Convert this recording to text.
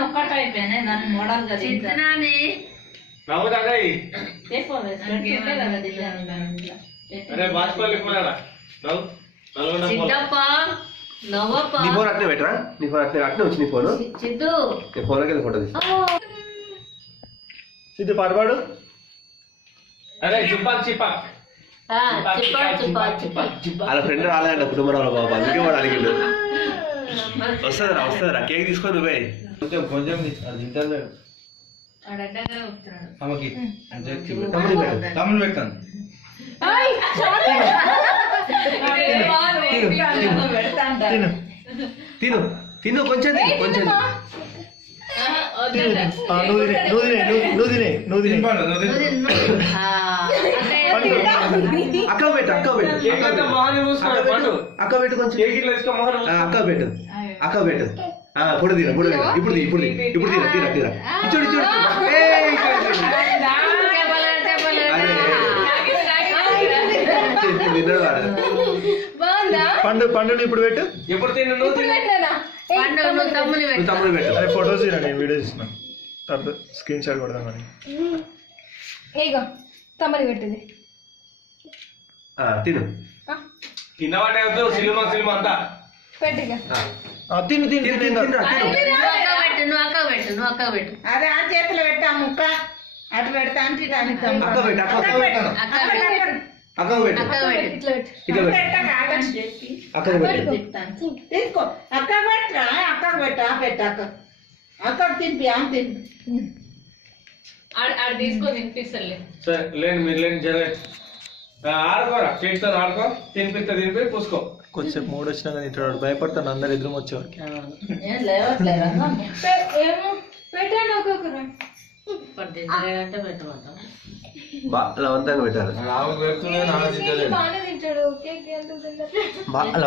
ఒక్కట అయిపోయినాయి దాన్ని మోడల్ గా చిన్నని నవ్వుతాయి అరే బాస్కోల్ ఇవ్వరా నవ్వు చిన్నప్ప నవ్వప్ప నీ ఫోన్ అట్నే పెట్టరా నీ ఫోన్ అట్నే వచ్చి నీ ఫోన్ చిద్దు నీ ఫోన్ కి ఫోటో తీసి సిద్ధు పాట పాడు అరే చిప్పాక్ చిప్పాక్ వాళ్ళ ఫ్రెండ్ రాలేదంట కుటుంబంలో బాబు అందుకే వాడు అడిగిండు వస్తుందిరా కేక్ తీసుకొని నువ్వే కొంచెం తింటలేదు తమ్ముడు పెడతాను తిను తిను కొంచెం కొంచెం అక్క పెట్టు అక్క పెట్టు అక్క పెట్టు కొంచెం అక్క పెట్టు అక్క పెట్టు పొడి తీరా పొడి తీరా ఇప్పుడు ఇప్పుడు ఇప్పుడు తీరా తీరా తీరా చూడు చూడు పండు పండు ఇప్పుడు పెట్టు ఎప్పుడు తిన్నా తమ్ముడు పెట్టు అరే ఫొటోస్ తీరా నేను వీడియో తీస్తున్నాను తర్వాత స్క్రీన్ షాట్ కొడదామని ఇగో తమరి పెట్టింది తిను తిన్నవాటే సినిమా సినిమా అంతా పెట్టిగా తిను తిను తిను అదే ఆ చేతిలో పెట్టా ముక్క అటు పెడతా అంటే అక్క పెట్టు అక్క పెట్టు ఇట్లా అక్క పెట్టు తీసుకో అక్క పెట్టరా అక్కకు పెట్టా పెట్టాక అక్కకు తినిపి ఆమె తినిపి ఆడ తీసుకో తినిపిస్తలే సరే లేండి మీరు లేండి జర ఆడుకోరా చేతితో ఆడుకో తినిపి పూసుకో కొంచెం మూడు వచ్చినా కానీ తింటాడు భయపడతాను అందరు ఎదురు వచ్చేవారికి ఏం లేవట్లేదా పెట్టాను ఒక్కొక్కరు అంటే పెట్టమంటాం బలవంతంగా పెట్టారు బాగానే తింటాడు కేక్ ఎంత తింటాడు